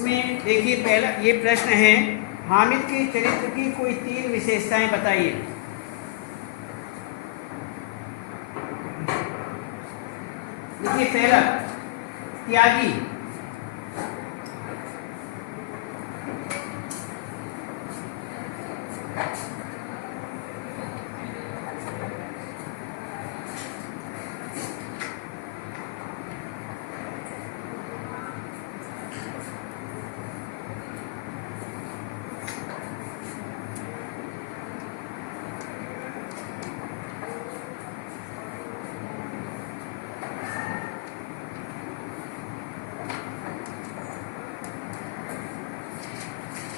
इसमें देखिए पहला ये प्रश्न है, हामिद के चरित्र की कोई 3 विशेषताएं बताइए। देखिए पहला, त्यागी।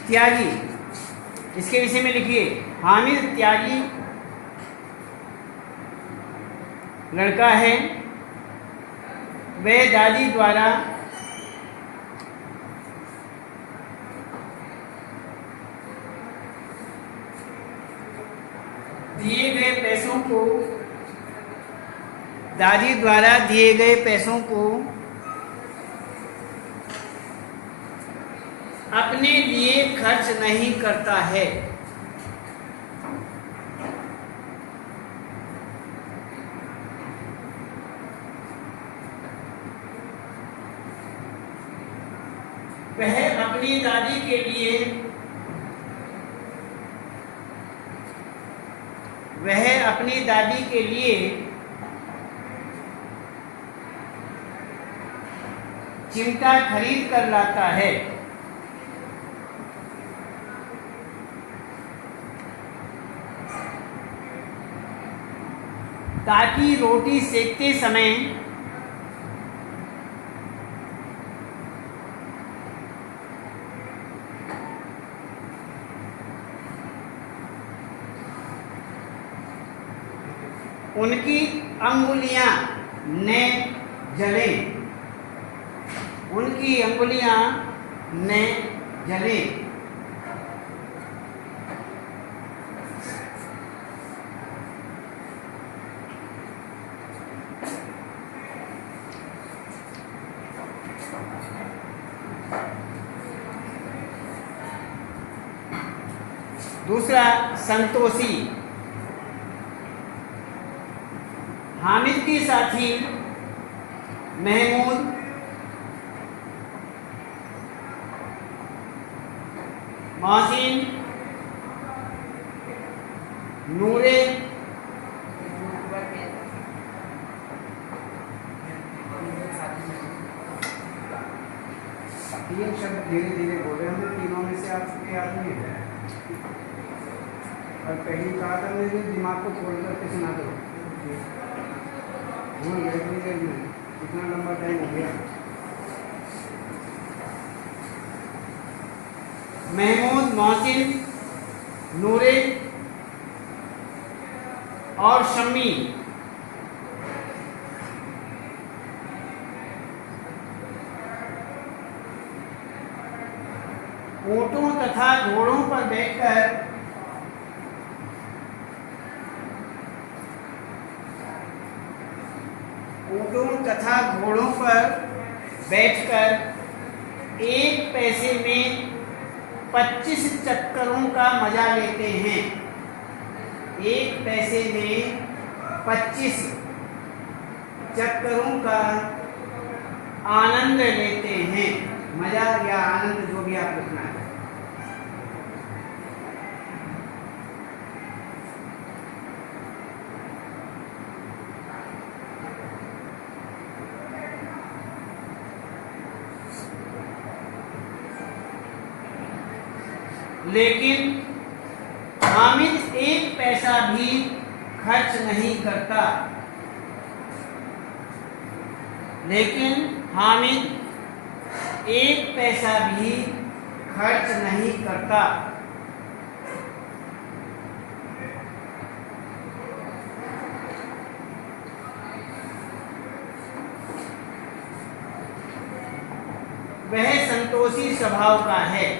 त्यागी, इसके विषय में लिखिए, हामिद त्यागी लड़का है। वह दादी द्वारा दिए गए पैसों को, दादी द्वारा दिए गए पैसों को अपने लिए खर्च नहीं करता है। वह अपनी दादी के लिए चिमटा खरीद कर लाता है। ताकि रोटी सेकते समय उनकी अंगुलियां न जलें, उनकी अंगुलियां न जलें। दूसरा, संतोषी। हामिद की साथी महमूद मोहसिन नूरे तीन शब्द धीरे धीरे बोले हमने, तीनों में से आपके याद नहीं है। और पहली कहा था मुझे दिमाग को खोल करके सुना दो। कितना लंबा टाइम हो गया। महमूद मोहसिन नूरे और शम्मी ऊंटों तथा घोड़ों पर बैठकर एक पैसे में 25 चक्करों का मजा लेते हैं। एक पैसे में 25 चक्करों का आनंद लेते हैं। मजा या आनंद जो भी आप लिखना है। लेकिन हामिद एक पैसा भी खर्च नहीं करता। लेकिन हामिद एक पैसा भी खर्च नहीं करता। वह संतोषी स्वभाव का है।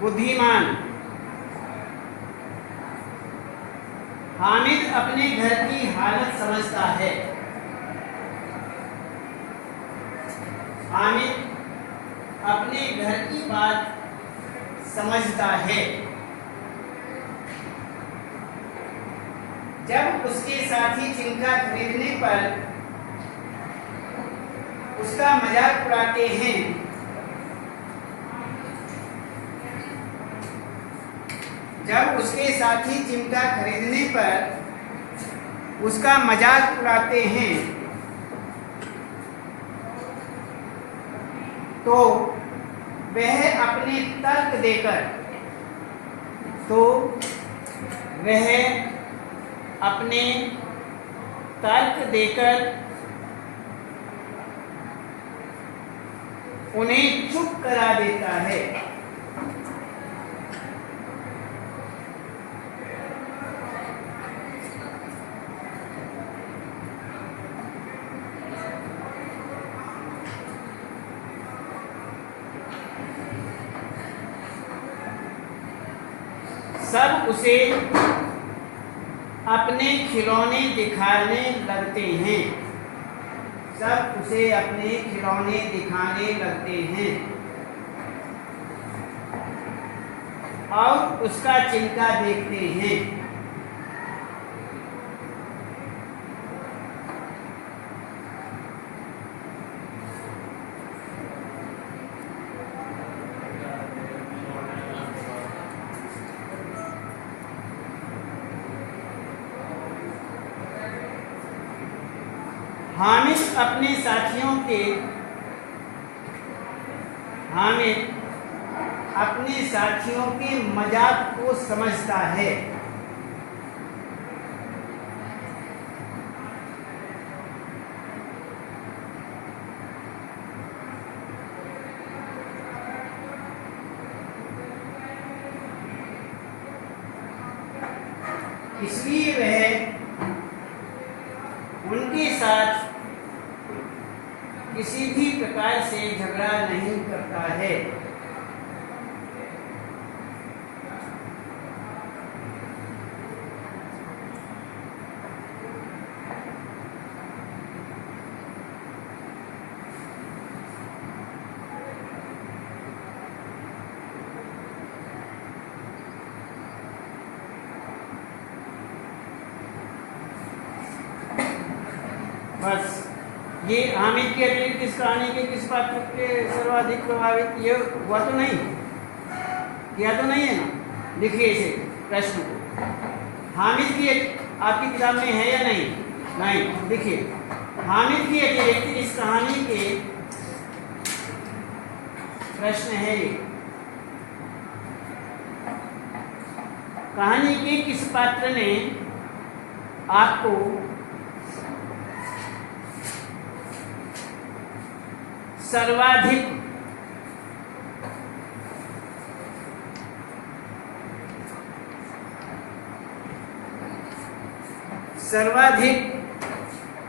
बुद्धिमान। हामिद अपने घर की हालत समझता है। हामिद अपने घर की बात समझता है। जब उसके साथी चिमटा खरीदने पर उसका मजाक उड़ाते हैं, जब उसके साथी चिमटा खरीदने पर उसका मजाक उड़ाते हैं तो वह अपने तर्क देकर उन्हें चुप करा देता है। सब उसे अपने खिलौने दिखाने लगते हैं। सब उसे अपने खिलौने दिखाने लगते हैं और उसका चिमटा देखते हैं। हामिद अपने साथियों के मजाक को समझता है। इसलिए वह उनके साथ किसी भी प्रकार से झगड़ा नहीं करता है। बस ये हामिद के अतिरिक्त इस कहानी के किस पात्र के सर्वाधिक प्रभावित ये हुआ तो नहीं, किया तो नहीं है ना। लिखिए इसे प्रश्न को। हामिद की आपकी किताब में है या नहीं? नहीं। लिखिए हामिद के अतिरिक्त इस कहानी के प्रश्न है ये। कहानी के किस पात्र ने आपको सर्वाधिक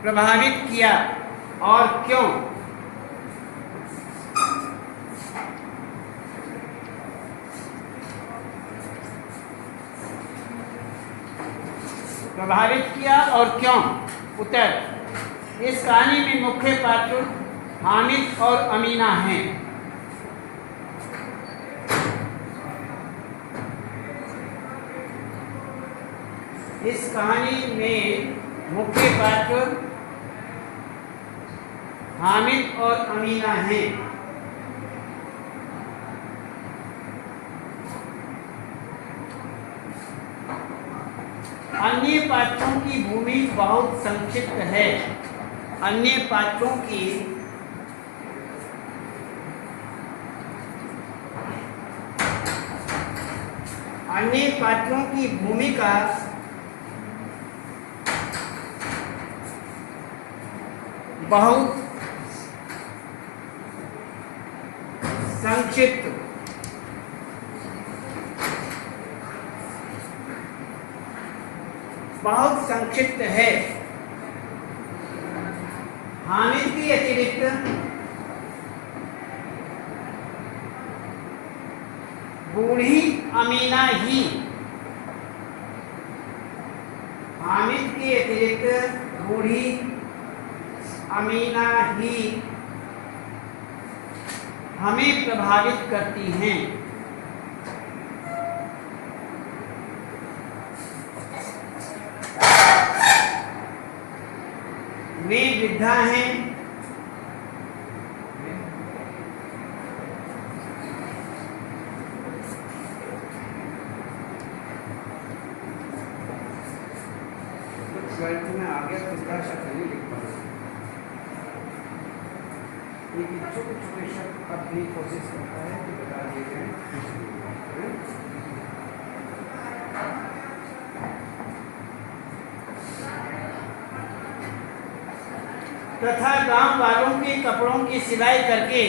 प्रभावित किया और क्यों? प्रभावित किया और क्यों? उत्तर, इस कहानी में मुख्य पात्र हामिद और अमीना हैं। इस कहानी में मुख्य पात्र हामिद और अमीना हैं। अन्य पात्रों की भूमि बहुत संक्षिप्त है। अन्य पात्रों की भूमिका बहुत संक्षिप्त है। हामिद के अतिरिक्त बूढ़ी अमीना ही, हामिद के अतिरिक्त बूढ़ी अमीना ही हमें प्रभावित करती हैं। वे वृद्धा हैं, में आ गया तो इसका शब्द नहीं लिख पाया, लेकिन छोटे छोटे शब्द अपनी कोशिश करता है कि बता दिए जाए। तथा गांव वालों के कपड़ों की सिलाई करके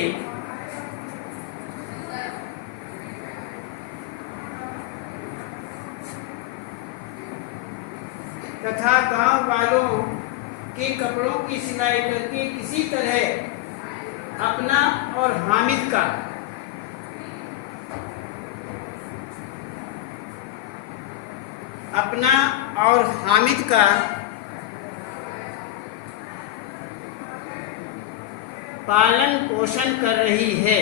तथा गांव वालों के कपड़ों की सिलाई करके किसी तरह अपना और हामिद का पालन पोषण कर रही है।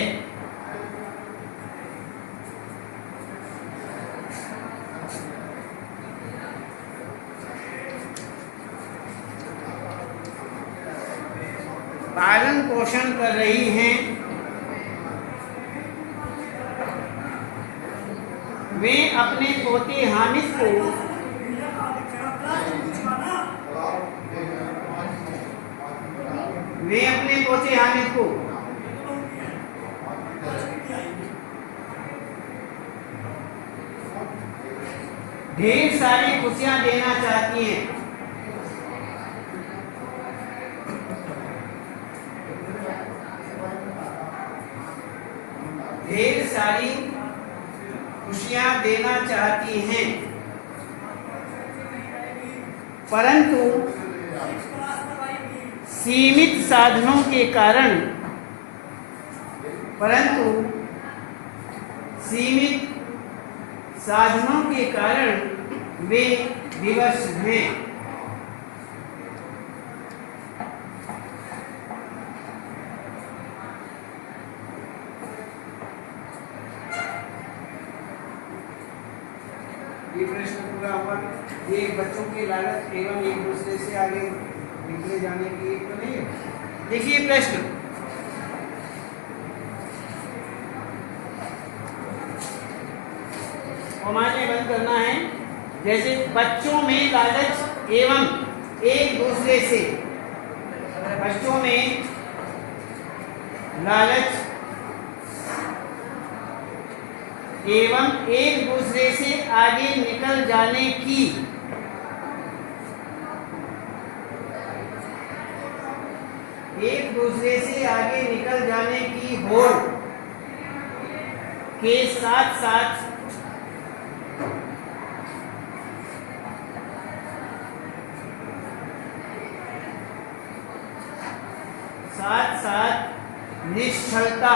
पालन पोषण कर रही हैं। वे अपने पोते हामिद को ढेर सारी खुशियां देना चाहती हैं। ढेर सारी खुशियां देना चाहती हैं, परंतु सीमित साधनों के कारण वे विवश हैं। ये प्रश्न पूरा हुआ। ये बच्चों की लालच एवं एक दूसरे से आगे निकले जाने की एक तो नहीं है। देखिए प्रश्न, हमारे बंद करना है। जैसे बच्चों में लालच एवं एक दूसरे से, बच्चों में लालच एवं एक दूसरे से आगे निकल जाने की होड़ के साथ साथ निश्चलता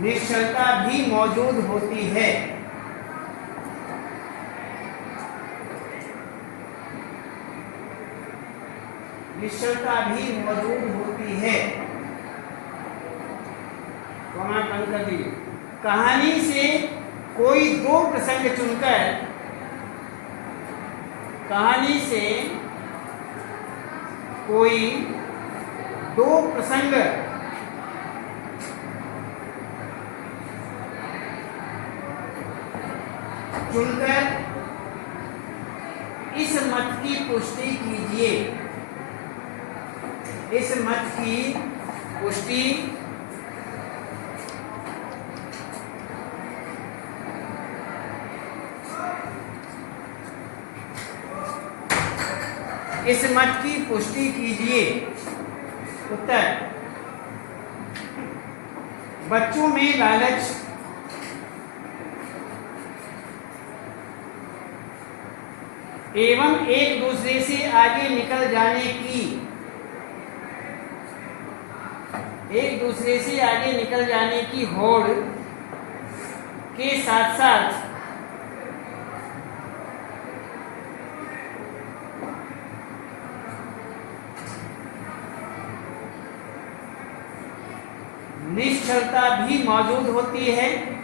निश्चलता भी मौजूद होती है। निश्चलता भी मौजूद होती है। बंद कर दीजिए। कहानी से कोई दो प्रसंग चुनकर इस मत की पुष्टि कीजिए। इस मत की पुष्टि कीजिए। उत्तर, बच्चों में लालच एवं एक दूसरे से आगे निकल जाने की, एक दूसरे से आगे निकल जाने की होड़ के साथ साथ निश्चलता भी मौजूद होती है।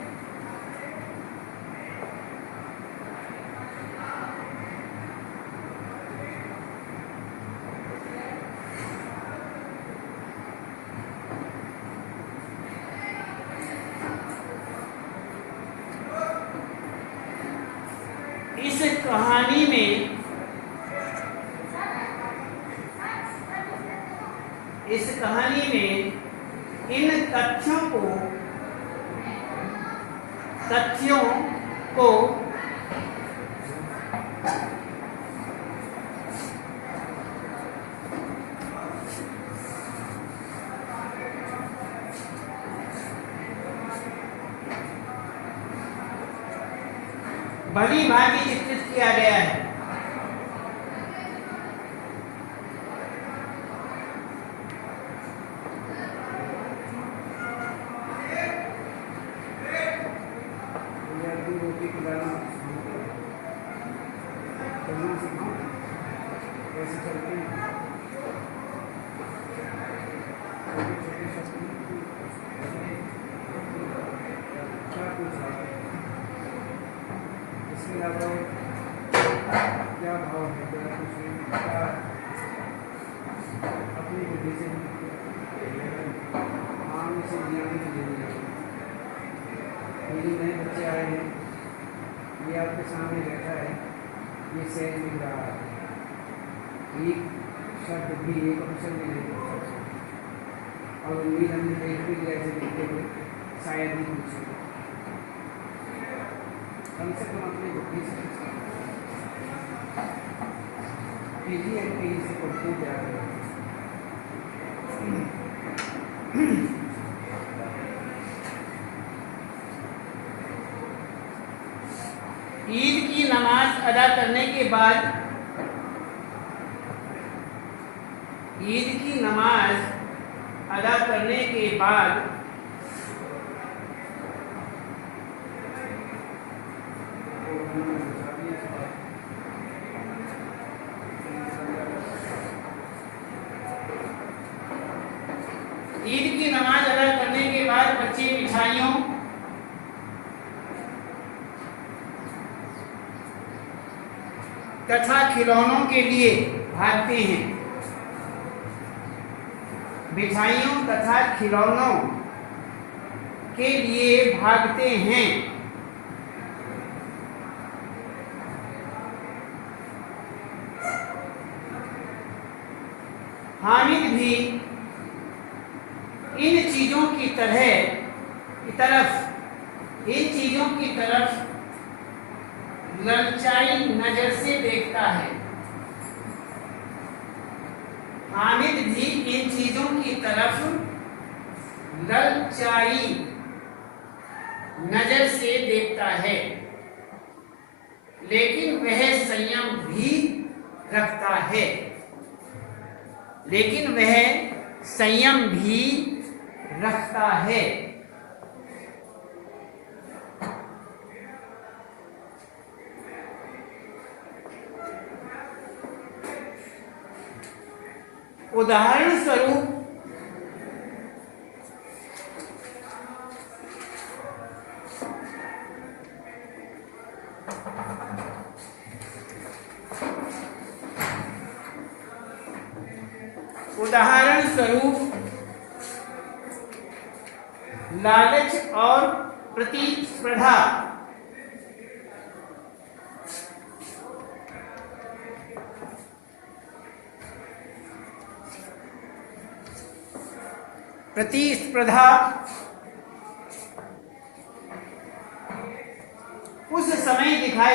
इस कहानी में इन तथ्यों को भली भांति चित्रित किया गया है। क्या भाव है, क्या अपनी बुद्धि से आम से ज्ञान के लिए नए बच्चे आए हैं, ये आपके सामने बैठा है, ये सहज मिल रहा है, एक शब्द भी, एक अक्षर भी नहीं बोल सकता और उम्मीद हमने देख भी लिया ऐसे लिखते हुए शायद ही पूछे, कम से कम अपनी बुद्धि से पीजी एंड पीजी से पढ़ते जा रहे हैं। ईद की नमाज अदा करने के बाद, ईद की नमाज अदा करने के बाद ईद की नमाज अदा करने के बाद बच्चे मिठाइयों तथा खिलौनों के लिए भागते हैं। मिठाइयों तथा खिलौनों के लिए भागते हैं। हामिद भी इन चीजों की तरफ ललचाई नजर से देखता है। हामिद भी इन चीजों की तरफ ललचाई नजर से देखता है, लेकिन वह संयम भी रखता है। उदाहरण स्वरूप लालच और प्रतिस्पर्धा। उस समय दिखाई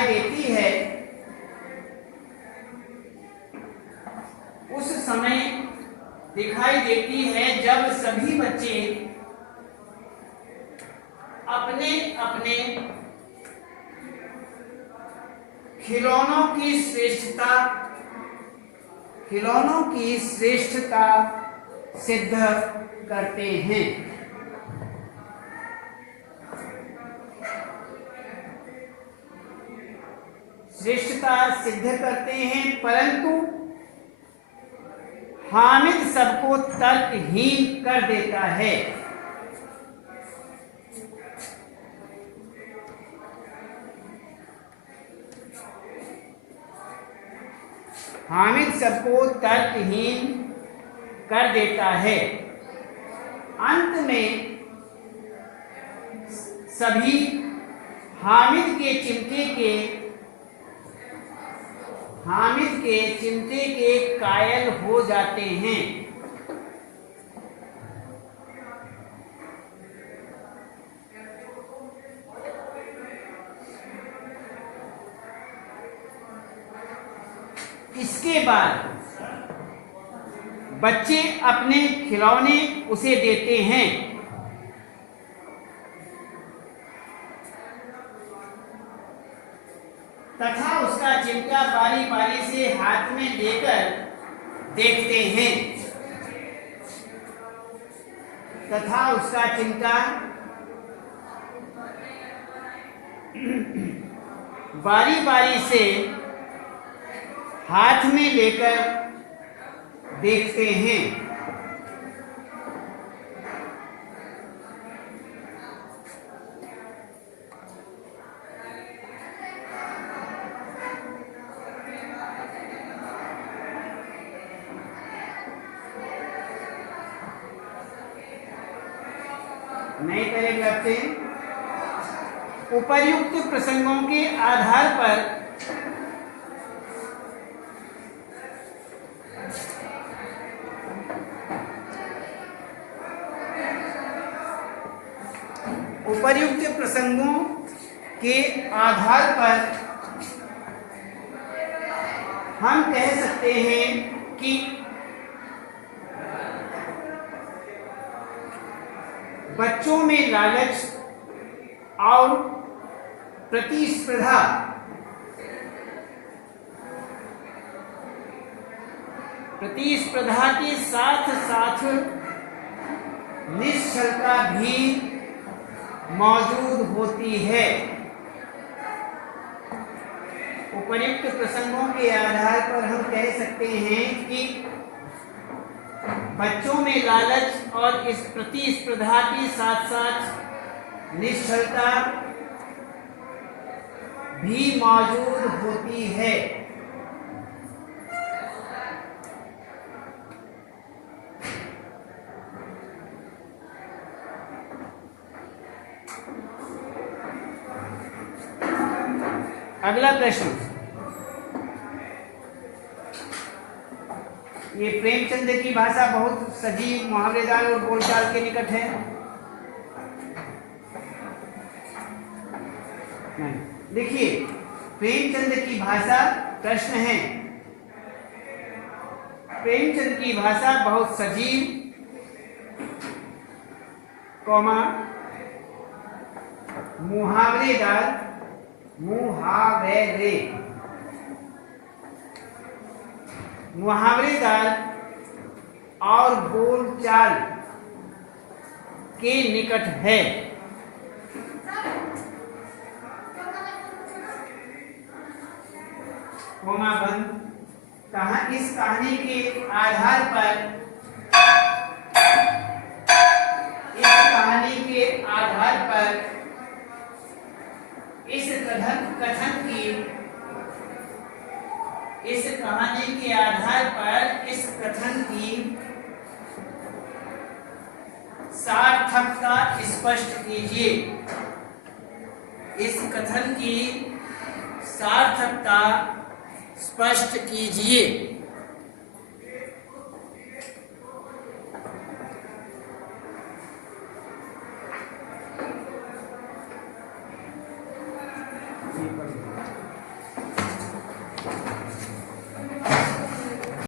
देती है जब सभी बच्चे अपने अपने खिलौनों की श्रेष्ठता सिद्ध करते हैं। श्रेष्ठता सिद्ध करते हैं, परंतु हामिद सबको तर्कहीन कर देता है। हामिद सबको तर्कहीन कर देता है। अंत में सभी हामिद के चिमटे के कायल हो जाते हैं। इसके बाद बच्चे अपने खिलौने उसे देते हैं। तथा उसका चिमटा बारी बारी से हाथ में लेकर देखते हैं। तथा उसका चिमटा बारी बारी से हाथ में लेकर देखते हैं। नए पैराग्राफ से उपर्युक्त प्रसंगों के आधार पर हम कह सकते हैं कि बच्चों में लालच और प्रतिस्पर्धा के साथ साथ निश्चलता भी मौजूद होती है। उपर्युक्त प्रसंगों के आधार पर हम कह सकते हैं कि बच्चों में लालच और इस प्रतिस्पर्धा के साथ साथ निश्चलता भी मौजूद होती है। अगला प्रश्न, ये प्रेमचंद की भाषा बहुत सजीव, मुहावरेदार और बोलचाल के निकट है। देखिए, प्रेमचंद की भाषा, प्रश्न है, प्रेमचंद की भाषा बहुत सजीव, मुहावरेदार, मुहावरेदार और बोलचाल के निकट है। कोमा बंद। इस कहानी के आधार पर इस कथन की सार्थकता स्पष्ट कीजिए। इस कथन की सार्थकता स्पष्ट कीजिए।